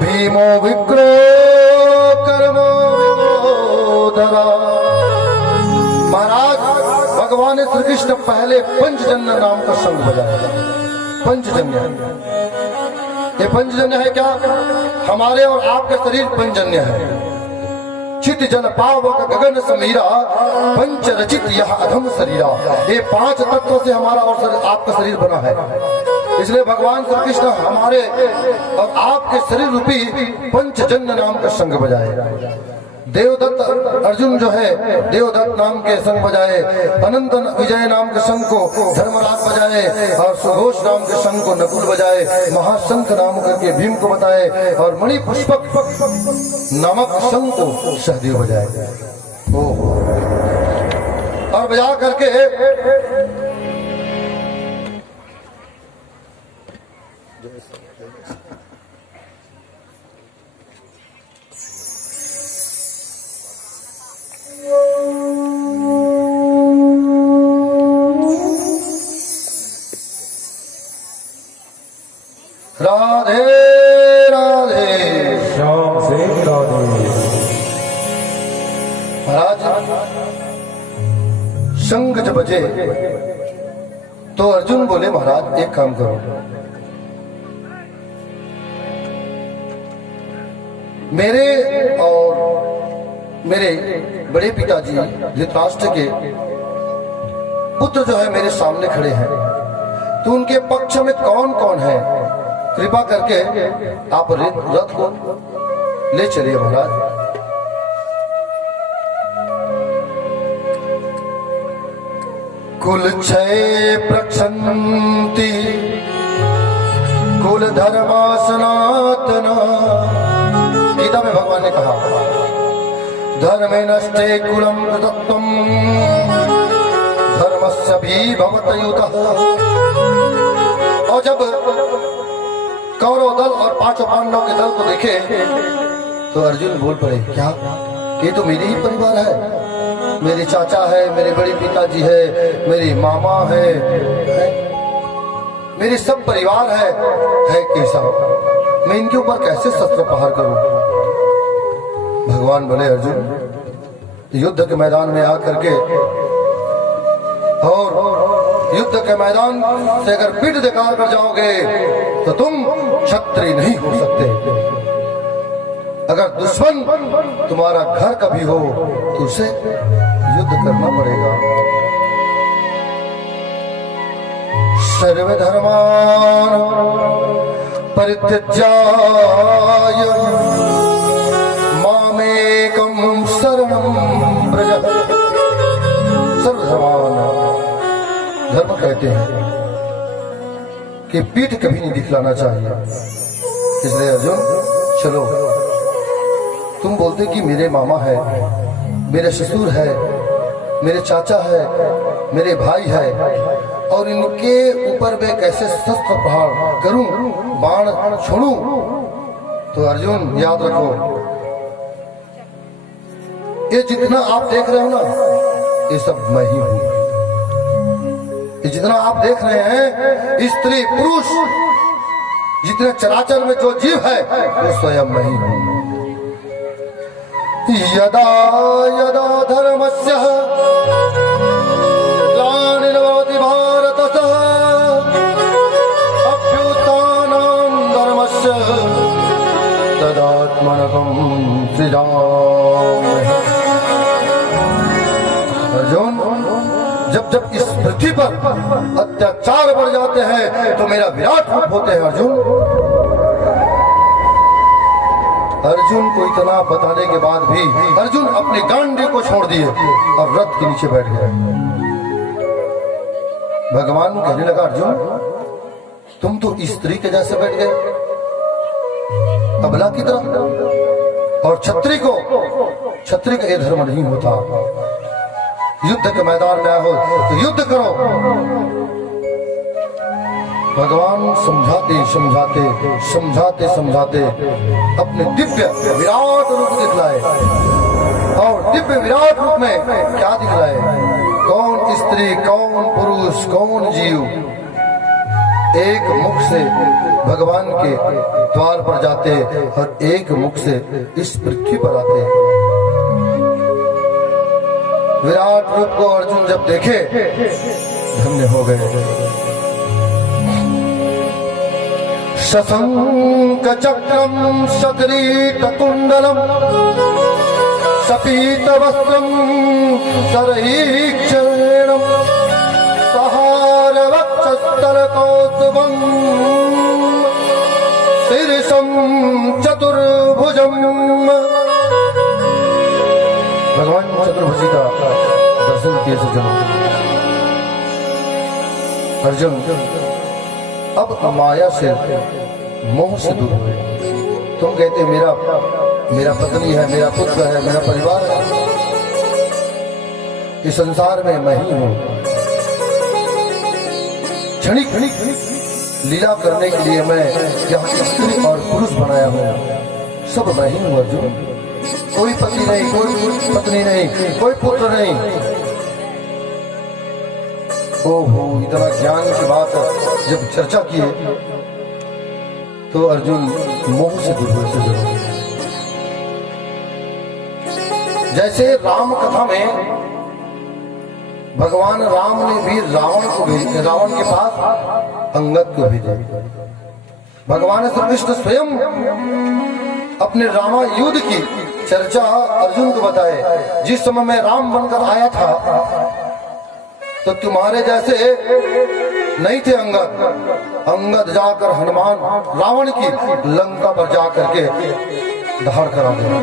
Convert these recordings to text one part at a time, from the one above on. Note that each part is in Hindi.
भीमो विक्रो कर्मो धरा। महाराज भगवान श्री कृष्ण पहले पंचजन्य नाम का संग बजाया। पंचजन्य, ये पंचजन्य है क्या? हमारे और आपके शरीर पंचजन्य है। चित जल पावक गगन समीरा, पंच रचित यह अधम शरीरा। ये पांच तत्वों से हमारा और आपका शरीर बना है। इसलिए भगवान श्री कृष्ण हमारे और आपके शरीर रूपी पंचजन्य नाम का संग बजाए। देवदत्त अर्जुन जो है देवदत्त नाम के संग बजाए, अनंत विजय नाम के संग को धर्मराज बजाए, और सुघोष नाम के संग को नकुल बजाए, महाशंख नाम करके भीम को बताए, और मणि पुष्पक नामक संग को सहदेव बजाए। और बजा करके राधे राधे श्याम से राधे। महाराज शंख जब बजे तो अर्जुन बोले, महाराज एक काम करो, मेरे और मेरे बड़े पिताजी धृतराष्ट्र के पुत्र जो है मेरे सामने खड़े हैं, तो उनके पक्ष में कौन कौन है, कृपा करके आप रथ को ले चलिए महाराज। कुल क्षय प्रक्षन्ति कुल धर्मा सनातना। गीता में भगवान ने कहा, धर्मे नष्टे कुलम तत्वम धर्मस्य भी भवतयुतः। और जब कौरव दल और पांचों पांडव के दल को देखे तो अर्जुन बोल पड़े, क्या ये तो मेरे ही परिवार है, मेरे चाचा है, मेरे बड़े पिताजी है, मेरी मामा है, मेरे सब परिवार है कैसा, मैं इनके ऊपर कैसे शस्त्र प्रहार करूं? भगवान बोले, अर्जुन युद्ध के मैदान में आकर के और युद्ध के मैदान से अगर पीठ दिखा कर जाओगे तो तुम क्षत्रिय नहीं हो सकते। अगर दुश्मन तुम्हारा घर का भी हो तो उसे युद्ध करना पड़ेगा। सर्वधर्मान परित्यज्य मामेकं शरणं व्रज। सर्वधर्मान धर्म कहते हैं कि पीठ कभी नहीं दिखलाना चाहिए। इसलिए अर्जुन चलो, तुम बोलते कि मेरे मामा है, मेरे ससुर है, मेरे चाचा है, मेरे भाई है, और इनके ऊपर मैं कैसे शस्त्र प्रहार करूं, बाण छोड़ूं? तो अर्जुन याद रखो, ये जितना आप देख रहे हो ना, ये सब मैं ही हूं। ये जितना आप देख रहे हैं, स्त्री पुरुष जितने चराचर में जो जीव है वो स्वयं मैं ही हूं। यदा यदा धर्मस्य ग्लानिर्भवति भारतस्य अभ्युत्थानं धर्मस्य तदात्मनकं सृजाम्यहम्। अर्जुन, जब जब इस पृथ्वी पर अत्याचार बढ़ जाते हैं तो मेरा विराट रूप होते हैं। अर्जुन को इतना बताने के बाद भी अर्जुन अपने गांडे को छोड़ दिए और रथ के नीचे बैठ गए। भगवान कहने लगा, अर्जुन तुम तो स्त्री के जैसे बैठ गए, अबला की तरह। और क्षत्रिय का ये धर्म नहीं होता। युद्ध के मैदान में आए हो तो युद्ध करो। भगवान समझाते अपने दिव्य विराट रूप दिखलाए। और दिव्य विराट रूप में क्या दिखलाए? कौन स्त्री, कौन पुरुष, कौन जीव, एक मुख से भगवान के द्वार पर जाते और एक मुख से इस पृथ्वी पर आते। विराट रूप को अर्जुन जब देखे धन्य हो गए। शशंक चक्रम शतरीट कुंडलम सपीत वस्त्रम सरईक्षणम सहार वक्षस्थल कौस्तुभम शीर्षम चतुर्भुजम। भगवान चतुर्भुजी का दर्शन किए सज्जनों। अर्जुन अब माया से मोह से दूर हुए। तुम कहते मेरा पत्नी है, मेरा पुत्र है, मेरा परिवार है, इस संसार में मैं ही हूं। क्षणिक लीला करने के लिए मैं यहाँ स्त्री और पुरुष बनाया हूं, सब मैं ही हूं अर्जुन। कोई पति नहीं, कोई पत्नी नहीं, कोई पुत्र नहीं। ओहो, इतना ज्ञान की बात जब चर्चा किए तो अर्जुन मोह से दूर हुए। जैसे राम कथा में भगवान राम ने भी रावण के पास अंगद को भेजा। भगवान श्री कृष्ण स्वयं अपने रामा युद्ध की चर्चा अर्जुन को बताए। जिस समय मैं राम बनकर आया था तो तुम्हारे जैसे नहीं थे अंगद जाकर हनुमान रावण की लंका पर जाकर के धार करा दिया।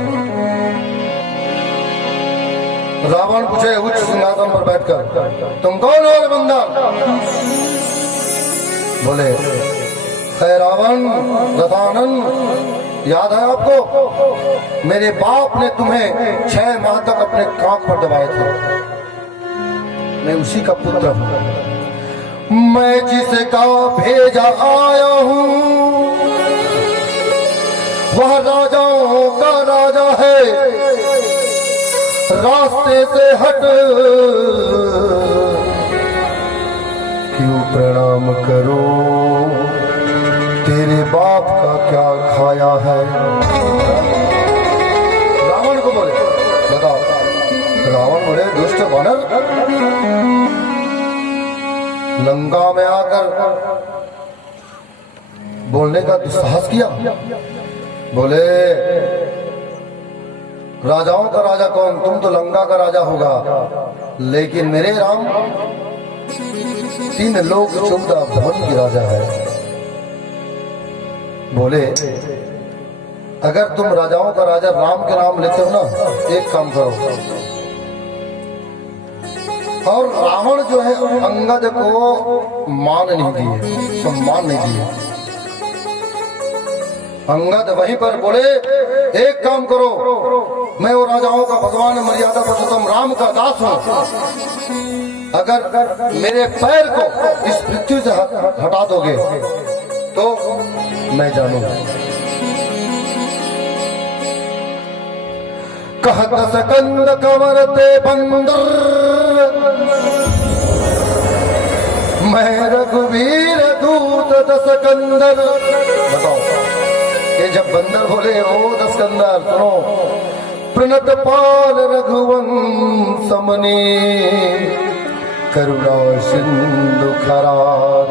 रावण पूछे उच्च सिंहासन पर बैठकर, तुम कौन हो बंदा? बोले, है रावण रथानन, याद है आपको? मेरे बाप ने तुम्हें 6 माह तक अपने कांख पर दबाए थे। मैं उसी का पुत्र हूं। मैं जिसका भेजा आया हूं वह राजाओं का राजा है। रास्ते से हट, क्यों प्रणाम करो, तेरे बाप का क्या खाया है? रावण को बोले, बताओ। रावण बोले, दुष्ट वानर, लंका में आकर बोलने का दुस्साहस किया। बोले, राजाओं का राजा कौन? तुम तो लंका का राजा होगा, लेकिन मेरे राम 3 लोक 14 भवन की राजा है। बोले, अगर तुम राजाओं का राजा राम के नाम लेते हो ना, एक काम करो। और रावण जो है अंगद को मान नहीं दिए, सम्मान नहीं दिए। अंगद वहीं पर बोले, एक काम करो, मैं वो राजाओं का भगवान मर्यादा पुरुषोत्तम राम का दास हूं। अगर मेरे पैर को इस पृथ्वी से हटा दोगे तो मैं जानूंगा। कहत सकंद कंवरते बंदर, मैं रघुवीर दूत दसकंदर। बताओ, ये जब बंदर बोले, ओ दसकंदर सुनो, प्रणत पाल रघुवंश समनी, करुणा सिंधु खरार,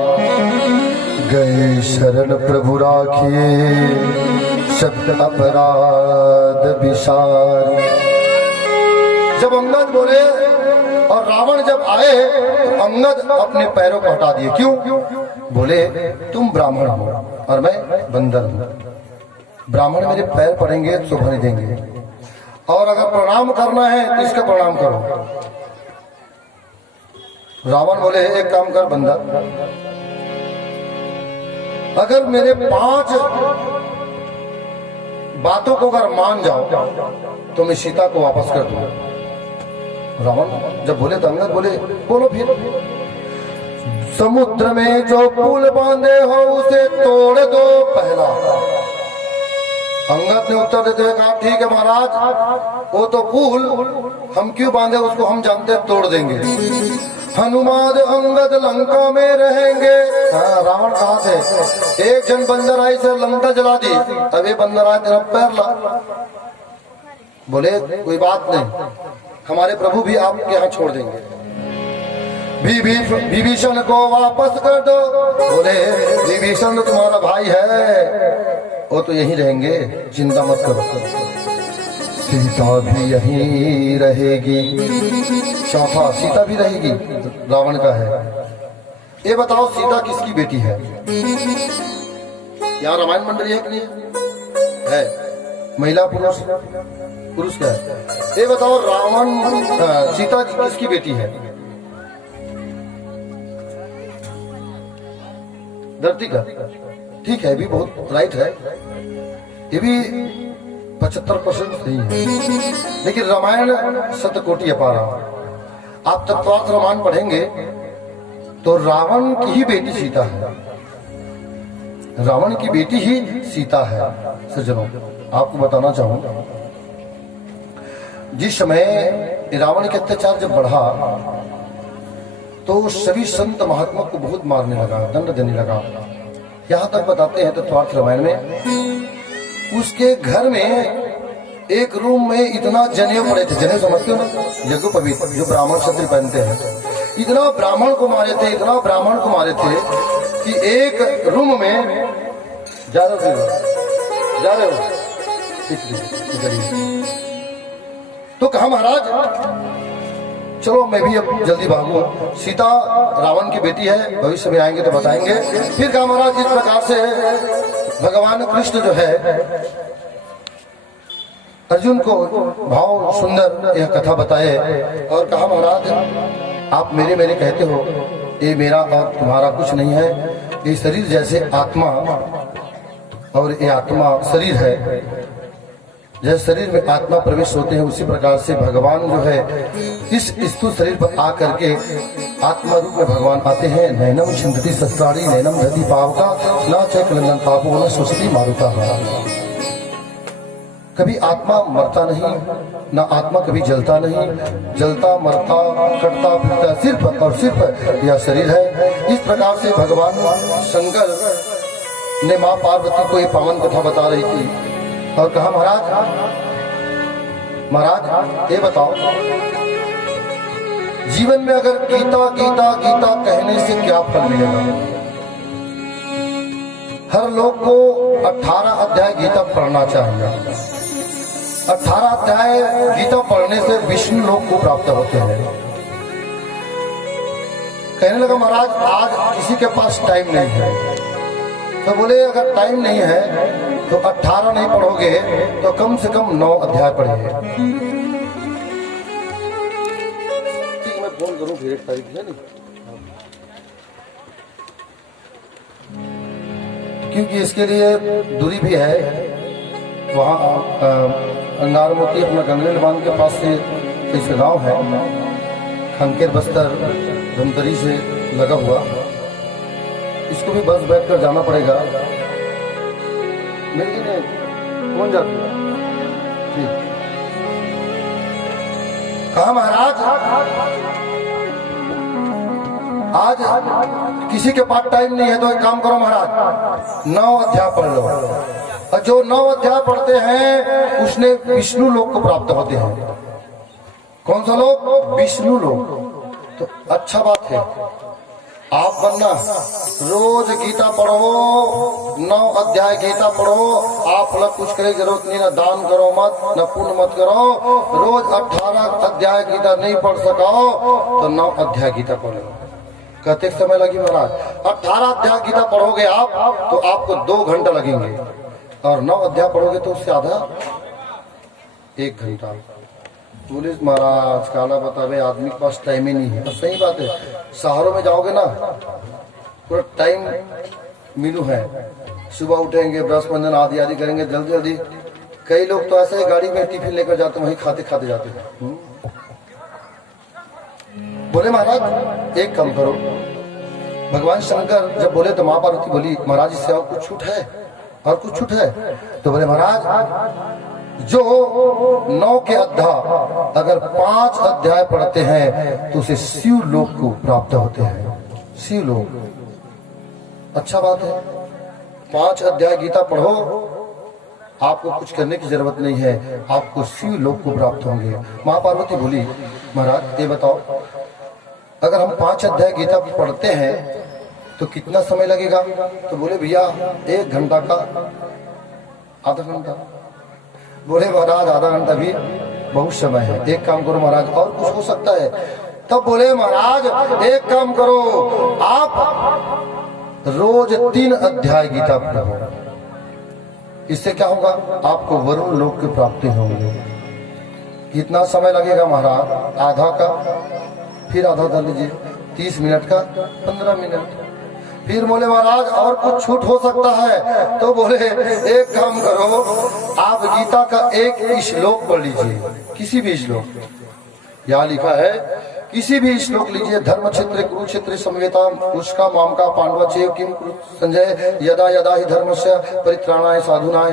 गए शरण प्रभु राखिए, शब्द अपराध विशाल। जब अंगद बोले और रावण जब आए तो अंगद अपने पैरों को हटा दिए। क्यों? बोले, तुम ब्राह्मण हो और मैं बंदर हूं। ब्राह्मण मेरे पैर पड़ेंगे तो शोभा नहीं देंगे, और अगर प्रणाम करना है तो इसका प्रणाम करो। रावण बोले, एक काम कर बंदर, अगर मेरे 5 बातों को अगर मान जाओ तो मैं सीता को वापस कर दूंगा। रावण जब बोले तो अंगद बोले, बोलो फिर। समुद्र में जो पुल बांधे हो उसे तोड़ दो पहला। अंगद ने उत्तर देते हुए कहा, ठीक है महाराज, वो तो पुल हम क्यों बांधे उसको हम जानते तोड़ देंगे। हनुमान अंगद लंका में रहेंगे। हाँ, रावण कहाँ थे? एक जन बंदर आई से लंका जला दी। अब ये बंदर आए तेरा पैर ला, बोले कोई बात नहीं, हमारे प्रभु भी आपके यहाँ छोड़ देंगे। विभीषण को वापस कर दो। बोले विभीषण तो तुम्हारा भाई है, वो तो यहीं रहेंगे, चिंता मत करो। सीता भी यहीं रहेगी। चौथा, सीता भी रहेगी, रावण का है। ये बताओ सीता किसकी बेटी है? यहाँ रामायण मंडली है कि नहीं है? महिला पुरुष? पुरुष क्या है? ये बताओ रावण सीता किसकी बेटी है? धरती का। ठीक है, भी बहुत राइट है, ये भी 75% सही है। लेकिन रामायण सतकोटि अपार। आप तत्वार्थ रामायण पढ़ेंगे तो रावण की ही बेटी सीता है। रावण की बेटी ही सीता है। सज्जनों, आपको बताना चाहूं, जिस समय रावण के अत्याचार जब बढ़ा तो सभी संत महात्मा को बहुत मारने लगा, दंड देने लगा। यहां तक बताते हैं तत्वार्थ रामायण में, उसके घर में एक रूम में इतना जनेऊ पड़े थे। जनेऊ समझते हो ना, यज्ञोपवीत जो ब्राह्मण क्षत्रिय पहनते हैं। इतना ब्राह्मण को मारे थे, इतना ब्राह्मण को मारे थे कि एक रूम में जा रहे हो तो कहा महाराज चलो मैं भी अब जल्दी भागू। सीता रावण की बेटी है, भविष्य में आएंगे तो बताएंगे। फिर कहा महाराज इस प्रकार से भगवान कृष्ण जो है अर्जुन को भाव सुंदर यह कथा बताए और कहा महाराज आप मेरे मेरे कहते हो, ये मेरा और तुम्हारा कुछ नहीं है। ये शरीर जैसे आत्मा और ये आत्मा शरीर है, जैसे शरीर में आत्मा प्रवेश होते हैं उसी प्रकार से भगवान जो है इस स्थूल शरीर पर आकर के आत्मा रूप में भगवान आते हैं। नैनम छिंदती शस्त्राणी नैनम धति पावका न चैकलंदन पापो न सुसती मारुता। कभी आत्मा मरता नहीं, ना आत्मा कभी जलता नहीं, जलता मरता कटता फिरता सिर्फ और सिर्फ यह शरीर है। इस प्रकार से भगवान शंकर ने माँ पार्वती को ये पावन कथा बता रही थी और कहा महाराज ये बताओ जीवन में अगर गीता गीता गीता कहने से क्या फल मिलेगा? हर लोग को 18 अध्याय गीता पढ़ना चाहिए। 18 अध्याय गीता पढ़ने से विष्णु लोक को प्राप्त होते हैं। कहने लगा महाराज आज किसी के पास टाइम नहीं है। तो बोले अगर टाइम नहीं है तो 18 नहीं पढ़ोगे तो कम से कम 9 अध्याय पढ़िए। ठीक, मैं फोन करूं फिर 1 तारीख है नहीं, क्योंकि इसके लिए दूरी भी है। वहाँ अंगारमोती अपना गंगरेल बांध के पास से इस गाँव है, खंकेर बस्तर धमतरी से लगा हुआ। इसको भी बस बैठकर जाना पड़ेगा। मिल गई कौन जाती है? ठीक। कहा महाराज आज किसी के पास टाइम नहीं है तो एक काम करो महाराज 9 अध्याय पढ़ लो। और जो 9 अध्याय पढ़ते हैं उसने विष्णु लोक को प्राप्त होते हैं। कौन सा लोक? विष्णु लोक। तो अच्छा बात है, आप बनना रोज गीता पढ़ो, 9 अध्याय गीता पढ़ो। आप न कुछ करे जरूरत नहीं, ना दान करो मत, न पुण्य मत करो। रोज 18 अध्याय गीता नहीं पढ़ सको तो 9 अध्याय गीता पढ़ो। कहते समय लगी महाराज 18 अध्याय गीता पढ़ोगे आप तो आपको 2 घंटा लगेंगे और 9 अध्याय पढ़ोगे तो उससे आधा 1 घंटा। बोले महाराज काला बतावे आदमी के पास टाइम ही नहीं है। तो सही बात है, शहरों में जाओगे ना पूरा टाइम मीनू है। सुबह उठेंगे, ब्रश मंजन आदि आदि करेंगे जल्दी जल्दी। कई लोग तो ऐसे गाड़ी में टिफिन लेकर जाते वहीं खाते खाते जाते हैं। बोले महाराज एक काम करो। भगवान शंकर जब बोले तो माँ पार्वती बोली महाराज इससे और कुछ छूट है? और कुछ छूट है? तो बोले महाराज जो 9 के अध्याय अगर 5 अध्याय पढ़ते हैं तो उसे शिव लोक को प्राप्त होते हैं। शिव लोक अच्छा बात है। 5 अध्याय गीता पढ़ो, आपको कुछ करने की जरूरत नहीं है, आपको शिव लोक को प्राप्त होंगे। माँ पार्वती बोली महाराज ये बताओ, अगर हम 5 अध्याय गीता पढ़ते हैं तो कितना समय लगेगा? तो बोले भैया 1 घंटा का आधा घंटा। बोले महाराज आधा घंटा भी बहुत समय है, एक काम करो महाराज और कुछ हो सकता है? तब बोले महाराज एक काम करो, आप रोज 3 अध्याय गीता पढ़ो, इससे क्या होगा? आपको वरुण लोक की प्राप्ति होंगे। कितना समय लगेगा महाराज? आधा का, फिर आधा कर लीजिए, 30 मिनट का, 15 मिनट। फिर बोले महाराज और कुछ छूट हो सकता है? तो बोले एक काम करो, आप गीता का एक श्लोक पढ़ लीजिए, किसी भी श्लोक। यहाँ लिखा है किसी भी श्लोक लीजिए, धर्म क्षेत्र कुरुक्षेत्र समवेता उसका मामका पांडवा चेव किम संजय यदा यदा ही धर्मस्य परित्राणाय साधुनाय।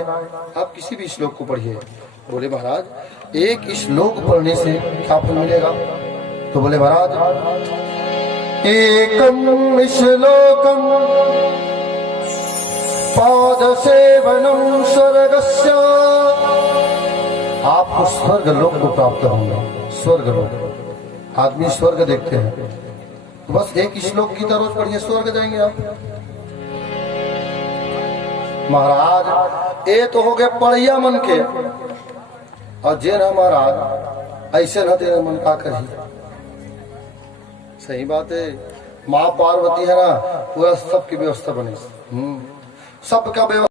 आप किसी भी श्लोक को पढ़िए। बोले महाराज एक श्लोक पढ़ने से क्या फल मिलेगा? तो बोले महाराज एकम श्लोकम पाद सेवनम स्वर्गस्य, आपको स्वर्ग लोक को प्राप्त होंगे। स्वर्ग लोक, आदमी स्वर्ग देखते हैं तो बस एक श्लोक गीता रोज पढ़िए, स्वर्ग जाएंगे आप। महाराज ये तो हो गए पढ़िया मन के, और जे न महाराज ऐसे न तेरे मन का कही। सही बात है, माँ पार्वती है ना, पूरा सबकी व्यवस्था बनी, सबका व्यवस्था